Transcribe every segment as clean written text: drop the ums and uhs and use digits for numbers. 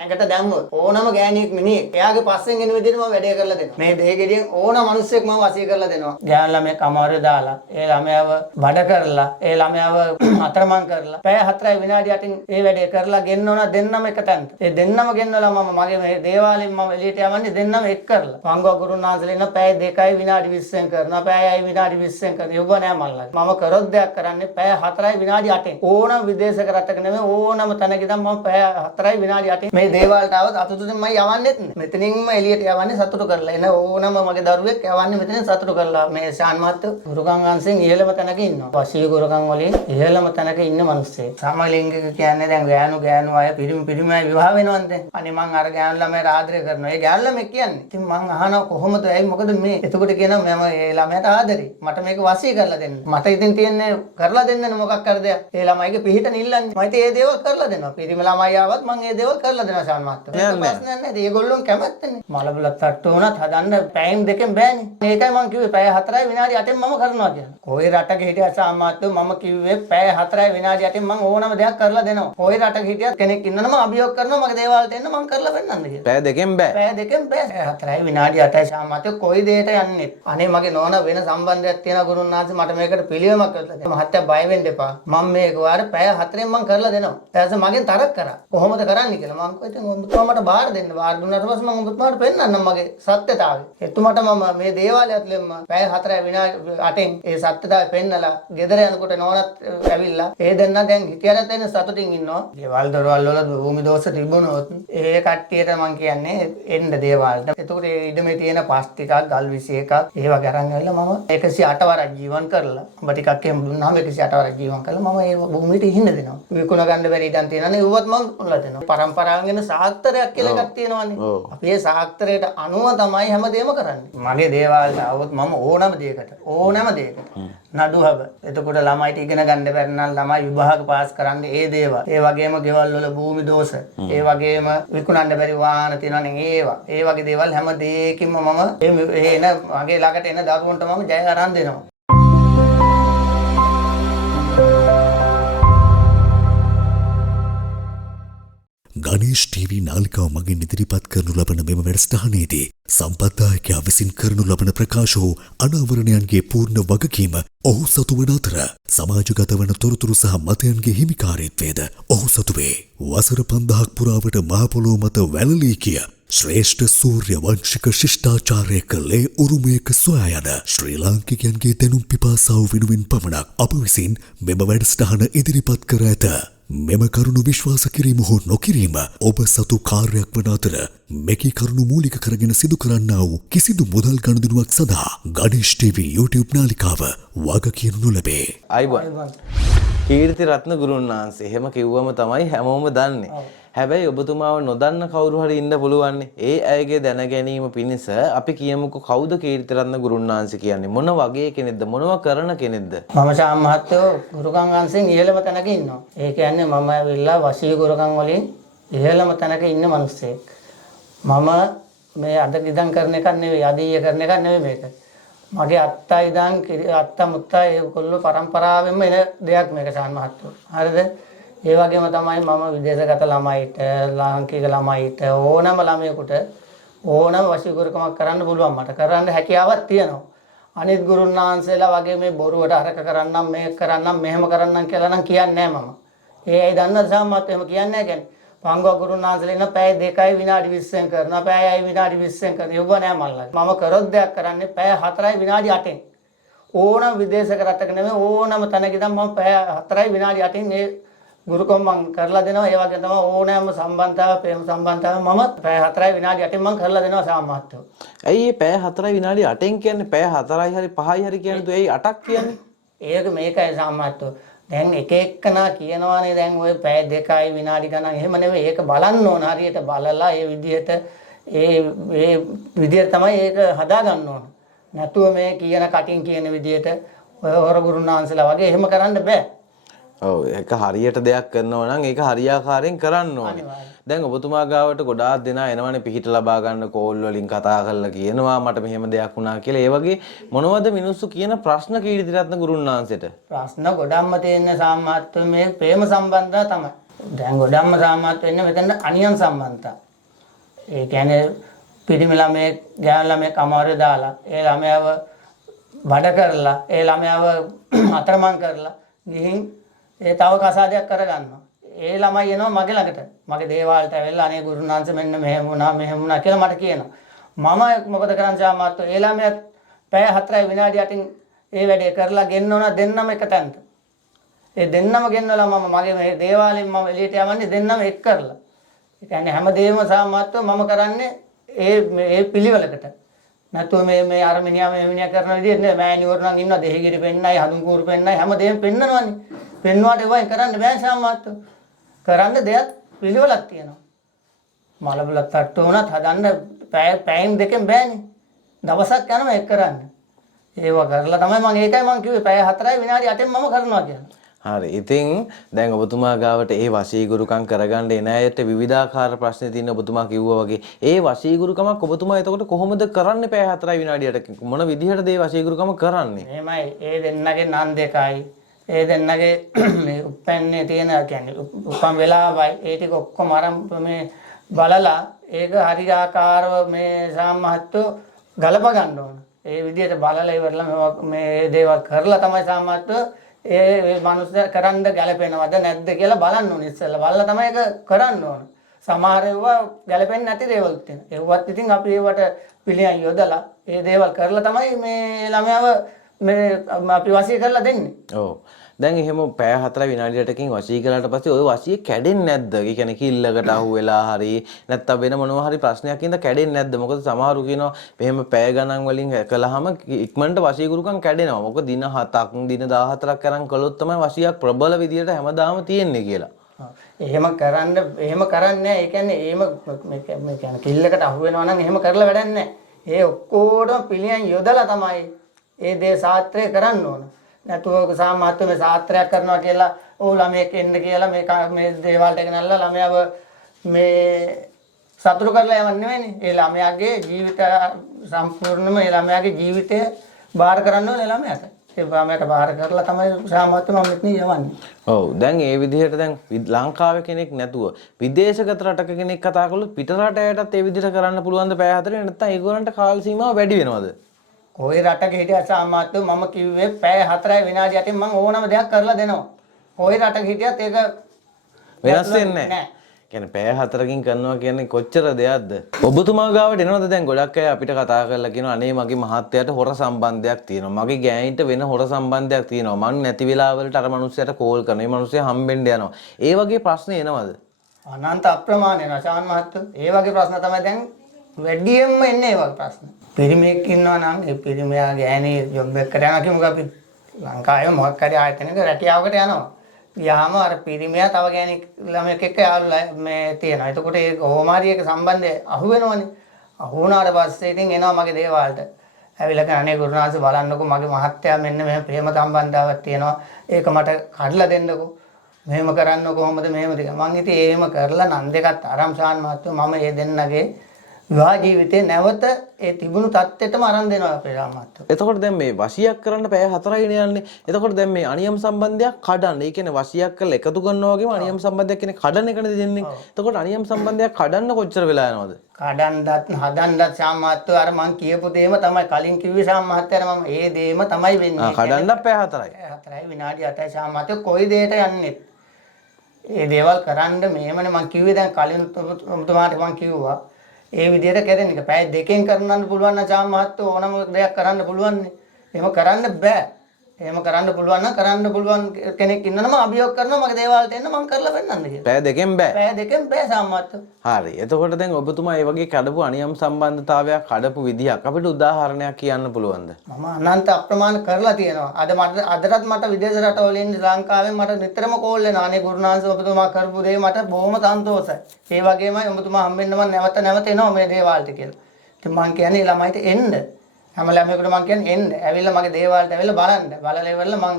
ඇඟට දැම්මොත් ඕනම ගෑණියෙක් මිනිහෙක් එයාගේ පස්සෙන් එන විදිහට මම වැඩේ කරලා දෙනවා. මේ දෙහෙගෙඩියෙන් ඕනම මිනිස්සෙක් මම වශී කරලා දෙනවා. ගෑනු ළමයෙක් අමාරුවේ දාලා ඒ ළමයාව බඩ කරලා ඒ ළමයාව අතරමං කරලා පැය 4යි විනාඩි 8න් ඒ වැඩේ කරලා ගෙන්නවන දෙන්නම එක තැනට. ඒ දෙන්නම ගෙන්නලා මම මගේ මේ දේවාලෙන් මම එළියට යවන්නේ දෙන්නම එක් කරලා. පංගුව ගුරුන් වහන්සේලා ඉන්න පැය 2යි විනාඩි 20න් කරනවා. පැයයි විනාඩි 20න් කරනවා. යුව නෑ මල්ලා. මම කරොත් දෙයක් කරන්නේ පැය 4යි විනාඩි 8න්. ඕනම විදේශක රටක නෙමෙයි ඕනම තැනක ඉඳන් මම පැය 4යි විනාඩි 8න් මේ දේවාලට આવත් අතුතුෙන් මම යවන්නෙත් නෑ. මෙතනින්ම එළියට යවන්නේ සතුටු කරලා. එන ඕනම මගේ දරුවෙක් යවන්නේ මෙතනින් සතුටු කරලා. මේ ශාන් මහත්තයෝ ගුරුකම් වංශෙන් ඉහළම තැනක ඉන්නවා. වශී ගුරුකම් වලින් ඉහළම තැනක ඉන්න මිනිස්සෙක්. සමලිංගික කියන්නේ දැන් ගෑනු අය පිරිමි අය විවාහ වෙනවද? අනේ මං අර ගෑනු ළමයට ආදරය කරනවා. ඒ ගෑනු ළමෙක් කියන්නේ. ඉතින් මං අහනවා කොහොමද? ඇයි මොකද මේ? එතකොට කියනවා මම ඒ ළමයට ආදරේ. මට මේක වශී කරලා දෙන්න. මට ඉතින් තියන්නේ කරලා දෙන්න මොකක් කර දෙයක්. ඒ ළමයිගේ පිහිට නිල්ලන්නේ. මම ඉතින් ඒ දේවල් කරලා දෙනවා. පිරිමි ළමයි ආවත් මං ඒ දේවල් කරලා දෙනවා ශාන් මහත්තයා. ප්‍රශ්නයක් නැහැ. ඒගොල්ලෝ කැමැත්තනේ. මලබල තට්ටු වුණත් හදන්න පැයෙන් දෙකෙන් බෑනේ. මේකයි මං කිව්වේ පැය 4යි විනාඩි 8න් මම කරනවා කියලා. කොයි රටක හිටියත් ශාන් මහත්තයෝ මම කිව්වේ පැය 4යි විනාඩි 8න් මං ඕනම දෙයක් කරලා දෙනවා. කොයි රටක හිටියත් කෙනෙක් ඉන්නවනම් මම අභියෝග කරනවා මගේ දේවාලට එන්න මං කරලා පෙන්නන්න කියලා. පැය දෙකෙන් බෑ. පැය දෙකෙන් බෑ. 4යි විනාඩි 8යි ශාන් මහත්තයෝ කොයි දෙයකට යන්නේ. අනේ මගේ නෝනා වෙන සම්බන්ධයක් තියෙනවා ගුරුන් වහන්සේ මට මේකට පිළිවෙමක් කරලා දෙන්න. මහත්තයා බය වෙන්න එපා. මම මේක වාර පැය 4න් මං කරලා දෙනවා. ඊට පස්සේ මගෙන් තරක් කරා. කොහොමද කරන්නේ කියලා මං කිව්වා ඉතින් ඔබතුමා මට බාර දෙන්න. බාර දුන්නාට පස්සේ මම ඔබතුමාට පෙන්නන්නම් මගේ සත්‍යතාවය. එතුමාට මම මේ දේවාලය ඇතුළෙන්ම පැය 4යි විනාඩි 8න් ඒ සත්‍යතාවය පෙන්නලා ගෙදර යනකොට නෝනත් ඇවිල්ලා ඒ දෙන්න දැන් හිතියරත් වෙන සතුටින් ඉන්නවා. දේවාල් දොරවල් වල භූමි දෝෂ තිබුණොත් ඒ කට්ටියට මං කියන්නේ එන්න දේවාලට. එතකොට ඒ ඉඩමේ තියෙන පස් ටිකක් ගල් 21ක් ඒ වගේ අරන් ඇවිල්ලා මම 108 වරක් ජීවත් කරලා ඔබ ටිකක් එහෙම දුන්නාම 108 වරක් ජීවත් කරලා මම ඒ භූමියට ඉහින්න දෙනවා. විකුණ ගන්න බැරි ඉඩම් තියෙනනේ ඒවත් මම උන්ලා දෙනවා. පරම්පරාවෙන් එන සාක්තරයක් කියලා එකක් තියෙනවානේ. අපි ඒ සාක්තරයට අනුව තමයි හැමදේම කරන්නේ. මගේ දේවාලට આવොත් මම ඕනම දෙයකට නඩුහබ. එතකොට ළමයිට ඉගෙන ගන්න බැරි නම් ළමයි විභාග පාස් කරන්න ඒ දේවල්. ඒ වගේම ගෙවල් වල භූමි දෝෂ. ඒ වගේම විකුණන්න බැරි වාහන තියෙනවනේ ඒවා. ඒ වගේ දේවල් හැම දෙයකින්ම මම ඒ එන මගේ ළඟට එන දරුවන්ට මම ජය අරන් දෙනවා. ගණේෂ් ටීවී නාලිකාව මගින් ඉදිරිපත් කරනු ලබන මෙම වැඩසටහනේදී සම්පත්දායකයා විසින් කරනු ලබන ප්‍රකාශ වූ අනාවරණයන්ගේ පූර්ණ වගකීම ඔහු සතු වන අතර සමාජගත වන තොරතුරු සහ මතයන්ගේ හිමිකාරීත්වයද ඔහු සතු වේ. වසර 5000ක් පුරාවට මහ පොළොව මත වැළලී කිය ශ්‍රේෂ්ඨ සූර්ය වංශික ශිෂ්ටාචාරයක ලේ උරුමයක සොයා යන ශ්‍රී ලාංකිකයන්ගේ දැනුම් පිපාසාව වෙනුවෙන් පමණක් අප විසින් මෙම වැඩසටහන ඉදිරිපත් කර ඇත. මෙම කරුණු විශ්වාස කිරීම හෝ නොකිරීම ඔබ සතු කාර්යයක් වන අතර මෙකී කරුණු මූලික කරගෙන සිදු කරන්නා වූ කිසිදු මුදල් ගනුදෙනුවක් සඳහා ගණේෂ් ටීවී YouTube නාලිකාව වග කියනු නොලැබේ. අයිබෝන්. කීර්ති රත්න ගුරුන් වහන්සේ එහෙම කිව්වම තමයි හැමෝම දන්නේ. හැබැයි ඔබතුමාව නොදන්න කවුරු හරි ඉන්න පුළුවන්. ඒ අයගේ දැන ගැනීම පිණිස අපි කියමුකෝ කවුද කීර්තිරත්න ගුරුන් වහන්සේ කියන්නේ? මොන වගේ කෙනෙක්ද? මොනව කරන කෙනෙක්ද? මම ශාන් මහත්තයෝ ගුරුකම් වංශෙන් ඉහළම තැනක ඉන්නවා. ඒ කියන්නේ මම ඇවිල්ලා වශී ගුරුකම් වලින් ඉහළම තැනක ඉන්න මිනිස්සෙක්. මම මේ අද ඉදන් කරන එකක් නෙවෙයි, අදීය කරන එකක් නෙවෙයි මේක. මගේ අත්තා ඉදන් අත්තා මුත්තා ඒගොල්ලෝ පරම්පරාවෙන්ම එන දෙයක් මේක ශාන් මහත්තයෝ. හරිද? ඒ වගේම තමයි මම විදේශගත ළමයිට ලාංකික ළමයිට ඕනම ළමයෙකුට ඕනම වශීකරකමක් කරන්න පුළුවන්. මට කරන්න හැකියාවක් තියෙනවා. අනිත් ගුරුන් වහන්සේලා වගේ මේ බොරුවට අරක කරන්නම් මේක කරන්නම් මෙහෙම කරන්නම් කියලා නම් කියන්නේ නැහැ මම. ඒ අය දන්නද සම්මත එහෙම කියන්නේ නැහැ කියන්නේ. පංගුව ගුරුන් වහන්සේලා ඉන්න පැය 2යි විනාඩි 20න් කරනවා. පැයයි විනාඩි 20න් කරනවා. යුව නෑ මල්ලා. මම කරොත් දෙයක් කරන්නේ පැය 4යි විනාඩි 8න්. ඕනම විදේශක රටක නෙමෙයි ඕනම තැනක ඉඳන් මම පැය 4යි විනාඩි 8න් මේ ගුරුකම් මම කරලා දෙනවා. ඒ වගේ තමයි ඕනෑම සම්බන්ධතාව ප්‍රේම සම්බන්ධතාව මම පැය 4යි විනාඩි 8න් මම කරලා දෙනවා ශාන් මහත්තයෝ. ඇයි මේ පැය 4යි විනාඩි 8න් කියන්නේ? පැය 4යි හරි 5යි හරි කියන්නේ තු ඇයි 8ක් කියන්නේ? ඒක මේකයි ශාන් මහත්තයෝ. දැන් එක එක්කනා කියනවානේ දැන් ওই පැය 2යි විනාඩි ගණන් එහෙම නෙවෙයි. ඒක බලන්න ඕන හරියට බලලා ඒ විදිහට ඒ විදිහට තමයි ඒක හදා ගන්න ඕන. නැතුව මේ කියන කටින් කියන විදිහට ඔය හොර ගුරුන් වහන්සේලා වගේ එහෙම කරන්න බෑ. ඔව් ඒක හරියට දෙයක් කරනවා නම් ඒක හරියාකාරයෙන් කරන්න ඕනේ. දැන් ඔබතුමා ගාවට ගොඩාක් දෙනා එනවනේ පිහිට ලබා ගන්න කෝල් වලින් කතා කරලා කියනවා මට මෙහෙම දෙයක් වුණා කියලා. ඒ වගේ මොනවද මිනිස්සු කියන ප්‍රශ්න කීර්තිරත්න ගුරුන් වහන්සේට? ප්‍රශ්න ගොඩක්ම තියෙන සාමාත්‍ය මේ ප්‍රේම සම්බන්ධතා තමයි. දැන් ගොඩක්ම සාමාන්‍ය වෙන්නේ මෙතන අනියම් සම්බන්ධතා. ඒ කියන්නේ පිරිමි ළමයේ ගෑනු ළමයේ කමාරේ දාලා ඒ ළමයාව බඩ කරලා ඒ ළමයාව අතරමං කරලා ගිහින් ඒ තව කසාදයක් කරගන්නවා. ඒ ළමයි එනවා මගේ ළඟට. මගේ දේවාලට ඇවිල්ලා අනේ ගුරුනාංශ මෙන්න මෙහෙම වුණා කියලා මට කියනවා. මම මොකද කරන්නේ සාමාන්‍යයෙන් ඒ ළමයා පැය 4යි විනාඩි 8න් ඒ වැඩේ කරලා ගෙන්නවන දෙන්නම එක තැනට. ඒ දෙන්නම ගෙන්නලා මම මගේ මේ දේවාලෙන් මම එළියට යවන්නේ දෙන්නම එක් කරලා. ඒ කියන්නේ හැමදේම සාමාන්‍යයෙන් මම කරන්නේ ඒ පිළිවෙලකට. නැත්නම් මේ අර මිනිහා කරන විදිහට නේ මෑණිවරු නම් ඉන්නවා දෙහිගිරි පෙන්නයි හඳුන් කූරු පෙන්නයි හැමදේම පෙන්නනවනේ. පෙන්නුවාට ඒවා කරන්න බෑ සාමාන්‍යයෙන්. කරන්න දෙයක් පිළිවෙලක් තියෙනවා. මලබල තට්ටු වුණත් හදන්න පැයෙන් දෙකෙන් බෑනේ. දවසක් යනවා ඒක කරන්න. ඒව කරලා තමයි මම ඒකයි මම කිව්වේ පැය 4යි විනාඩි 8න් මම කරනවා කියලා. හරි. ඉතින් දැන් ඔබතුමා ගාවට ඒ වශීගුරුකම් කරගන්න එන අයට විවිධාකාර ප්‍රශ්න තියෙන ඔබතුමා කිව්වා වගේ ඒ වශීගුරුකමක් ඔබතුමා එතකොට කොහොමද කරන්නේ පැය 4යි විනාඩි 8ක මොන විදිහටද ඒ වශීගුරුකම කරන්නේ? එහෙමයි. ඒ දෙන්නගේ නන් දෙකයි ඒ දෙන්නගේ මේ උපැන්නේ තියෙන කියන්නේ උපම් වෙලාවයි ඒ ටික ඔක්කොම අරන් මේ බලලා ඒක හරි ආකාරව මේ සාමහත්තු ගලප ගන්න ඕන. ඒ විදිහට බලලා ඉවරලා මේ දේවල් කරලා තමයි සාමහත්තු ඒ මනුස්සය කරන්න ගැලපෙනවද නැද්ද කියලා බලන්න ඕනේ ඉස්සෙල්ලා. බලලා තමයි ඒක කරන්න ඕන. සමහර ඒවා ගැලපෙන්නේ නැති දේවල් තියෙනවා. ඒවත් ඉතින් අපි ඒවට පිළියම් යොදලා ඒ දේවල් කරලා තමයි මේ ළමයාව මේ අපි වශී කරලා දෙන්නේ. ඔව්. දැන් එහෙම පැය 4 විනාඩි 8කින් වශී කළාට පස්සේ ওই වශිය කැඩෙන්නේ නැද්ද? ඒ කියන්නේ කිල්ලකට අහු වෙලා හරි නැත්නම් වෙන මොනවා හරි ප්‍රශ්නයක් ඉඳ කැඩෙන්නේ නැද්ද? මොකද සමහරු කියනවා මෙහෙම පැය ගණන් වලින් කළාම ඉක්මනට වශීගුරුකම් කැඩෙනවා. මොකද දින 7ක් දින 14ක් අරන් කළොත් තමයි වශියක් ප්‍රබල විදියට හැමදාම තියෙන්නේ කියලා. එහෙම කරන්නේ ඒ කියන්නේ මේ කියන්නේ කිල්ලකට අහු වෙනවා නම් එහෙම කරලා වැඩක් නැහැ. ඒ ඔක්කොටම පිළියම් යොදලා තමයි ඒ දේ සාත්‍රය කරන්න ඕන. නැතුව සාමාන්‍යයෙන් මේ සාත්‍රයක් කරනවා කියලා ඕ ළමයෙක් එන්න කියලා මේ දේවල්ට ගෙනල්ලා ළමයාව මේ සතුටු කරලා යවන්නේ නෙවෙයිනේ. ඒ ළමයාගේ ජීවිත සම්පූර්ණයෙන්ම ඒ ළමයාගේ ජීවිතය බාර කරන්න ඕනේ ළමයාට. ඒ ළමයාට බාර කරලා තමයි සාමාන්‍යයෙන් මම මෙතන යවන්නේ. ඔව්. දැන් ඒ විදිහට දැන් ලංකාවේ කෙනෙක් නැතුව විදේශගත රටක කෙනෙක් කතා කළොත් පිට රටයටත් ඒ විදිහට කරන්න පුළුවන් ද පැය 4 නැත්නම් ඒගොල්ලන්ට කාල සීමාව වැඩි වෙනවද? ওই රටක හිටිය සාමාන්‍යයෙන් මම කිව්වේ පැය 4යි විනාඩි 8න් මම ඕනම දෙයක් කරලා දෙනවා. ওই රටක හිටියත් ඒක වෙනස් වෙන්නේ නැහැ. කියන්නේ පැය 4කින් කරනවා කියන්නේ කොච්චර දෙයක්ද? ඔබතුමා ගාවට එනවද දැන් ගොඩක් අය අපිට කතා කරලා කියනවා අනේ මගේ මහත්තයාට හොර සම්බන්ධයක් තියෙනවා. මගේ ගෑණිට වෙන හොර සම්බන්ධයක් තියෙනවා. මං නැති වෙලාවලට අර මනුස්සයාට කෝල් කරනවා. මේ මනුස්සයා හම්බෙන්න යනවා. ඒ වගේ ප්‍රශ්න එනවද? අනන්ත අප්‍රමාණ වෙනවා ශාන් මහත්තයෝ. ඒ වගේ ප්‍රශ්න තමයි දැන් වැඩියෙන්ම එන්නේ. ඒ වගේ ප්‍රශ්න. පිරිමියෙක් ඉන්නවා නම් ඒ පිරිමියා ගෑණි ජොබ් එකකට යනවා කියමුකෝ අපි. ලංකාවේ මොකක් හරි ආයතනයක රැකියාවකට යනවා. ගියාම අර පිරිමියා තව ගෑණි ළමයෙක් එක්ක යාළුලා මේ තියෙනවා. එතකොට ඒ කොහොම හරි ඒක සම්බන්ධය අහු වෙනවනේ. අහු වුණාට පස්සේ ඉතින් එනවා මගේ දේවාලට. ඇවිල්ලා කන්නේ ගුරුනාංශ බලන්නකෝ මගේ මහත්තයා මෙන්න මෙහෙම ප්‍රේම සම්බන්ධතාවක් තියෙනවා. ඒක මට කඩලා දෙන්නකෝ. මෙහෙම කරන්න කොහොමද මෙහෙම දෙක. මං ඉතින් එහෙම කරලා නන් දෙකත් ආරම් ශාන් මහත්තයෝ මම ඒ දෙන්නගේ විවාහ ජීවිතේ නැවත ඒ තිබුණු තත්ත්වෙටම අරන් දෙනවා අපේ රාමහත්තයෝ. එතකොට දැන් මේ වශියක් කරන්න පැය 4යිනේ යන්නේ. එතකොට දැන් මේ අනියම් සම්බන්ධයක් කඩන්න. ඒ කියන්නේ වශියක් කරලා එකතු කරනවා වගේම අනියම් සම්බන්ධයක් කියන්නේ කඩන එකනේ දෙන්නේ. එතකොට අනියම් සම්බන්ධයක් කඩන්න කොච්චර වෙලා යනවද? කඩන්නත් හදන්නත් සාමහත්තයෝ අර මං කියපු දේම තමයි කලින් කිව්වේ සාමහත්තයාට මම ඒ දේම තමයි වෙන්නේ. කඩන්න පැය 4යි. 4යි විනාඩි 8යි සාමහත්තයෝ කොයි දෙයට යන්නේ. ඒ දේවල් කරන්න මෙහෙමනේ මං කිව්වේ දැන් කලින් ඔබතුමාට මං කිව්වා. ඒ විදිහට කරන එක පැය දෙකෙන් කරන්න පුළුවන් නම් ශාන් මහත්තයෝ ඕනම දෙයක් කරන්න පුළුවන් නේ. එහෙම කරන්න බෑ. එහෙම කරන්න පුළුවන් නම් කරන්න පුළුවන් කෙනෙක් ඉන්නනම අභියෝග කරනවා මගේ දේවාලට එන්න මම කරලා පෙන්නන්න කියලා. පැය දෙකෙන් බෑ. පැය දෙකෙන් බෑ ශාන් මහත්තයෝ. හරි. එතකොට දැන් ඔබතුමා මේ වගේ කඩපු අනියම් සම්බන්ධතාවයක් කඩපු විදිහක් අපිට උදාහරණයක් කියන්න පුළුවන්ද? මම අනන්ත අප්‍රමාණ කරලා තියෙනවා. අදටත් මට විදේශ රටවලින් ලංකාවෙන් මට නිතරම කෝල් එනවා. අනේ ගුරුනාංශ ඔබතුමා කරපු දේ මට බොහොම සන්තෝෂයි. ඒ වගේමයි ඔබතුමා හම්බෙන්න මම නැවත එනවා මේ දේවාලට කියලා. ඉතින් මං කියන්නේ ළමයිට එන්න. හැම ළමයෙකුට මං කියන්නේ එන්න. ඇවිල්ලා මගේ දේවාලට ඇවිල්ලා බලන්න. බලලා ඉවරලා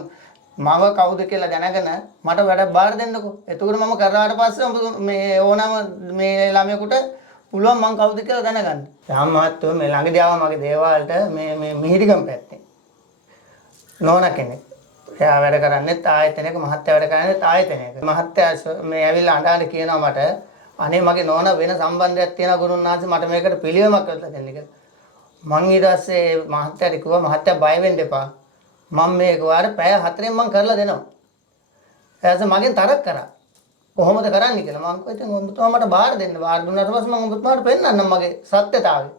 මම කවුද කියලා දැනගෙන මට වැඩ බාර දෙන්නකෝ. එතකොට මම කරාට පස්සේ මේ ඕනම මේ ළමයෙකුට පුළුවන් මං කවුද කියලා දැනගන්න. ශාන් මහත්තයෝ මේ ළඟදී ආවා මගේ දේවාලට මේ මිහිරිගම පැත්තේ. නෝනා කෙනෙක්. එයා වැඩ කරන්නේත් ආයතනයක, මහත්තයා වැඩ කරන්නේත් ආයතනයක. මහත්තයා මේ ඇවිල්ලා අඬාන කියනවා මට අනේ මගේ නෝනා වෙන සම්බන්ධයක් තියෙනවා ගුරුන් වහන්සේ මට මේකට පිළිවෙමක් කරලා දෙන්න කියලා. මං ඊට පස්සේ මහත්තයාට කිව්වා මහත්තයා බය වෙන්න එපා. මම මේක වාර පැය 4න් මං කරලා දෙනවා. ඊට මගෙන් තරක් කරා. කොහොමද කරන්නේ කියලා මම කිව්වා ඉතින් ඔබතුමා මට බාර දෙන්න. බාර දුන්නාට පස්සේ මම ඔබතුමාට පෙන්නන්නම් මගේ සත්‍යතාවය.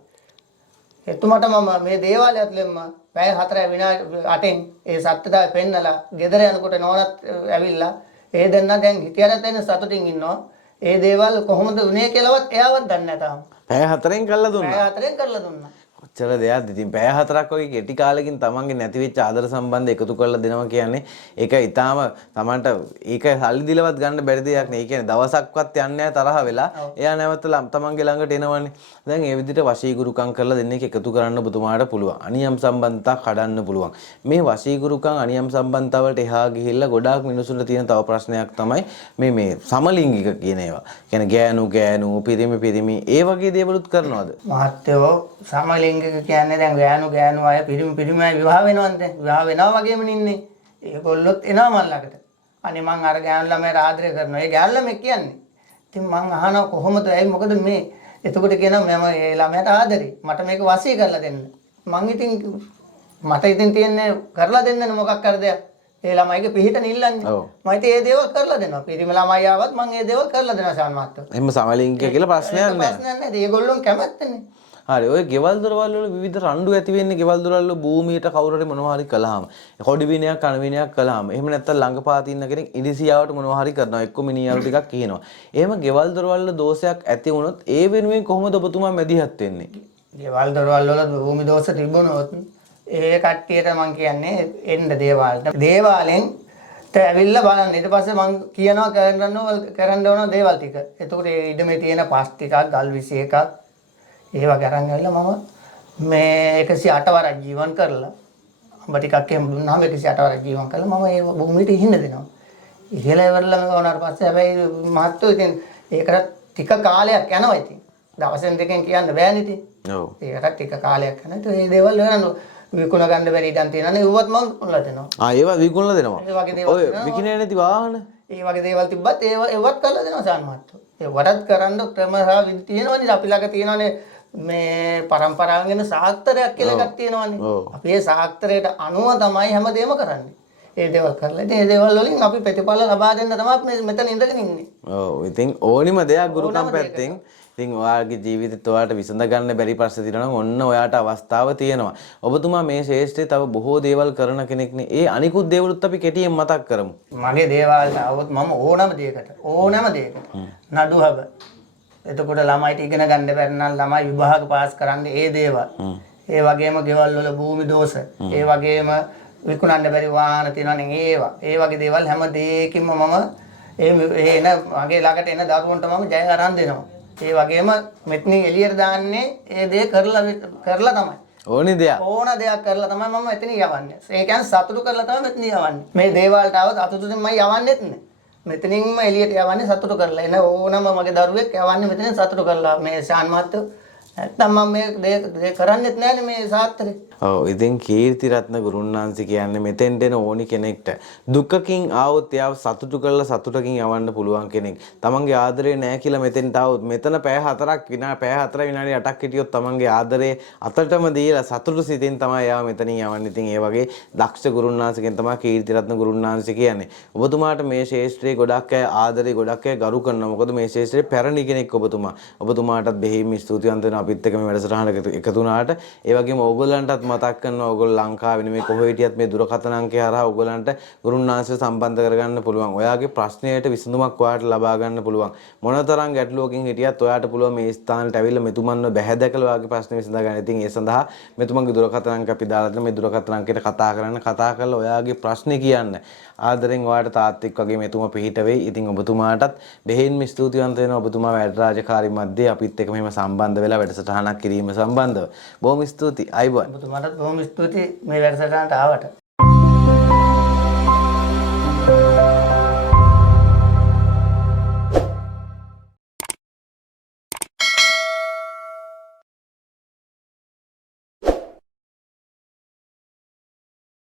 එතුමාට මම මේ දේවාලය ඇතුළෙන්ම පැය 4 විනාඩි 8න් ඒ සත්‍යතාවය පෙන්නලා ගෙදර යනකොට නෝනත් ඇවිල්ලා ඒ දෙන්න දැන් හිතියරත් එන්න සතුටින් ඉන්නවා. ඒ දේවල් කොහොමද උනේ කියලාවත් එයාවත් දන්නේ නැහැ තාම. පැය 4න් කරලා දුන්නා. පැය 4න් කරලා දුන්නා. කොච්චර දෙයක්ද ඉතින් පැය 4ක් වගේ කෙටි කාලෙකින් තමන්ගේ නැති වෙච්ච ආදර සම්බන්ධ එකතු කරලා දෙනවා කියන්නේ ඒක ඊටාම තමන්ට ඒක සල්ලි දීලවත් ගන්න බැරි දෙයක් නේ. ඒ කියන්නේ දවසක්වත් යන්නේ නැහැ තරහ වෙලා. එයා නැවත තමන්ගේ ළඟට එනවනේ. දැන් ඒ විදිහට වශීගුරුකම් කරලා දෙන්නෙක් එකතු කරන්න ඔබතුමාට පුළුවන්. අනියම් සම්බන්ධතා කඩන්න පුළුවන්. මේ වශීගුරුකම් අනියම් සම්බන්ධතාව වලට එහා ගිහිල්ලා ගොඩාක් මිනිසුන්ට තියෙන තව ප්‍රශ්නයක් තමයි මේ සමලිංගික කියන ඒවා. කියන්නේ ගෑනු පිරිමි ඒ වගේ දේවලුත් කරනවද? මහත්තයෝ සමලිංගික කියන්නේ දැන් ගෑනු අය පිරිමි අය විවාහ වෙනවද? විවාහ වෙනවා වගේම ඉන්නේ. ඒගොල්ලොත් එනවා මන් ළඟට. අනේ මං අර ගෑනු ළමයට ආදරය කරනවා. ඒ ගෑනු ළමයි කියන්නේ. ඉතින් මං අහනවා කොහොමද? ඇයි මොකද මේ? එතකොට කියනවා මම ඒ ළමයට ආදරේ. මට මේක වශී කරලා දෙන්න. මට ඉතින් තියන්නේ කරලා දෙන්නනේ මොකක් කර දෙයක්. ඒ ළමයිගේ පිහිටන ඉල්ලන්නේ. මම ඉතින් ඒ දේවල් කරලා දෙනවා. පිරිමි ළමයි ආවත් මං ඒ දේවල් කරලා දෙනවා ශාන් මහත්තයා. එහෙම සමලිංගික කියලා ප්‍රශ්නයක් නැහැ. ප්‍රශ්නයක් නැහැ. ඒගොල්ලොන් කැමැත්තනේ. හරි ඔය ගෙවල් දොරවල් වල විවිධ රණ්ඩු ඇති වෙන්නේ ගෙවල් දොරවල් වල භූමියට කවුරු හරි මොනවා හරි කළාම කොඩි විනයක් කන විනයක් කළාම එහෙම නැත්නම් ළඟපාත ඉන්න කෙනෙක් ඉදිසියාවට මොනවා හරි කරනවා එක්ක මිනිහාරු ටිකක් කියනවා එහෙම ගෙවල් දොරවල් වල දෝෂයක් ඇති වුණොත් ඒ වෙනුවෙන් කොහොමද ඔබතුමා මැදිහත් වෙන්නේ ගෙවල් දොරවල් වල භූමි දෝෂ තිබුණොත් ඒ කට්ටියට මං කියන්නේ එන්න දේවාලෙන් ඇවිල්ලා බලන්න ඊට පස්සේ මං කියනවා කරන්න ඕන දේවල් ටික එතකොට ඒ ඉඩමේ තියෙන පස් ටිකක් ගල් 21ක් ඒ වගේ අරන් ඇවිල්ලා මම මේ 108 වරක් ජීවත් කරලා අඹ ටිකක් එහෙම දුන්නාම 108 වරක් ජීවත් කරලා මම ඒ භූමියට ඉහින්න දෙනවා. ඉහළ ඉවරලා මම වුණාට පස්සේ හැබැයි මහත්තයෝ ඉතින් ඒකට ටික කාලයක් යනවා ඉතින්. දවසෙන් දෙකෙන් කියන්න බෑනේ ඉතින්. ඔව්. ඒකට ටික කාලයක් යනවා. ඒත් මේ දේවල් වෙනන විකුණ ගන්න බැරි ඉඩම් තියෙනනේ ඒවත් මම විකුණලා දෙනවා. ඒවා විකුණලා දෙනවා. ඒ වගේ දේවල් ඔය විකිනේ නැති වාහන. ඒ වගේ දේවල් තිබ්බත් ඒවත් කරලා දෙනවා සාන් මහත්තයෝ. ඒ වඩත් කරන්න ක්‍රම සහ විදි තියෙනවනේ අපි ළඟ තියෙනවනේ මේ පරම්පරාවෙන් එන සාක්තරයක් කියලා එකක් තියෙනවනේ. අපි ඒ සාක්තරයට අනුව තමයි හැමදේම කරන්නේ. ඒ දේවල් කරලා ඉතින් ඒ දේවල් වලින් අපි ප්‍රතිඵල ලබා දෙන්න තමයි මෙතන ඉඳගෙන ඉන්නේ. ඔව්. ඉතින් ඕනිම දෙයක් ගුරුකම් පැත්තෙන් ඉතින් ඔයාගේ ජීවිතේත් ඔයාට විසඳ ගන්න බැරි ප්‍රශ්න තියෙනවා නම් ඔන්න ඔයාට අවස්ථාව තියෙනවා. ඔබතුමා මේ ශේෂ්ත්‍රයේ තව බොහෝ දේවල් කරන කෙනෙක්නේ. ඒ අනිකුත් දේවලුත් අපි කෙටියෙන් මතක් කරමු. මගේ දේවල් આવොත් මම ඕනම දෙයකට නඩුහබ එතකොට ළමයිට ඉගෙන ගන්න බැරි නම් ළමයි විභාග පාස් කරන්න ඒ දේවල්. ඒ වගේම ගෙවල් වල භූමි දෝෂ. ඒ වගේම විකුණන්න බැරි වාහන තියෙනවනේ ඒවා. ඒ වගේ දේවල් හැම දෙයකින්ම මම ඒ එන මගේ ළඟට එන දරුවන්ට මම ජය අරන් දෙනවා. ඒ වගේම මෙතනින් එළියට දාන්නේ ඒ දේ කරලා තමයි. ඕන දෙයක් කරලා තමයි මම මෙතන යවන්නේ. ඒ කියන්නේ සතුටු කරලා තමයි මෙතන යවන්නේ. මේ දේවල්ට આવත් අතුතුෙන් මම යවන්නෙත් නෑ. මෙතනින්ම එළියට යවන්නේ සතුටු කරලා. එන ඕනම මගේ දරුවෙක් යවන්නේ මෙතනින් සතුටු කරලා. මේ ශාන් මහත්තයෝ නැත්තම් මම මේ දේ කරන්නෙත් නෑනේ මේ සාත්තරේ. ඔව් ඉතින් කීර්තිරත්න ගුරුන්නාන්සේ කියන්නේ මෙතෙන්ට එන ඕනි කෙනෙක්ට දුකකින් ආවොත් එයාව සතුටු කරලා සතුටකින් යවන්න පුළුවන් කෙනෙක්. තමන්ගේ ආදරේ නැහැ කියලා මෙතෙන්ට ආවොත් මෙතන පැය 4 විනාඩි 8ක් හිටියොත් තමන්ගේ ආදරේ අතටම දීලා සතුටු සිතින් තමයි එයාව මෙතනින් යවන්නේ. ඉතින් ඒ වගේ දක්ෂ ගුරුන්නාන්සේගෙන් තමයි කීර්තිරත්න ගුරුන්නාන්සේ කියන්නේ. ඔබතුමාට මේ ශාස්ත්‍රයේ ගොඩක් අය ආදරේ ගොඩක් අය ගරු කරනවා. මොකද මේ ශාස්ත්‍රයේ පැරණි කෙනෙක් ඔබතුමා. ඔබතුමාටත් බෙහෙවින් ස්තුතිවන්ත වෙනවා අපිත් එක්ක මේ වැඩසටහනට එකතු වුණාට. ඒ වගේම ඕගොල්ලන්ටත් මතක් කරනවා ඕගොල්ලෝ ලංකාවේ නෙමෙයි කොහේ හිටියත් මේ දුරකථන අංකය හරහා ඕගොල්ලන්ට ගුරුන්නාන්සේ සම්බන්ධ කරගන්න පුළුවන්. ඔයාගේ ප්‍රශ්නයට විසඳුමක් ඔයාලට ලබා ගන්න පුළුවන්. මොනතරම් ගැටලුවකින් හිටියත් ඔයාට පුළුවන් මේ ස්ථානට ඇවිල්ලා මෙතුමන්ව බැහැ දැකලා ඔයාගේ ප්‍රශ්න විසඳා ගන්න. ඉතින් ඒ සඳහා මෙතුමන්ගේ දුරකථන අංක අපි දාලා දෙන මේ දුරකථන අංකයට කතා කරලා ඔයාගේ ප්‍රශ්නේ කියන්න. ආදරෙන් ඔයාට තාත්තික් වගේ මෙතුමා පිහිට වෙයි. ඉතින් ඔබතුමාටත් බෙහෙවින්ම ස්තුතිවන්ත වෙනවා. ඔබතුමා වැඩ රාජකාරී මැද්දේ අපිත් එක්ක මෙහෙම සම්බන්ධ වෙලා වැඩසටහනක් කිරීම සම්බන්ධව. බොහොම ස්තුතියි. අයබෝන්. ඔබතුමාටත් බොහොම ස්තුතියි මේ වැඩසටහනට ආවට.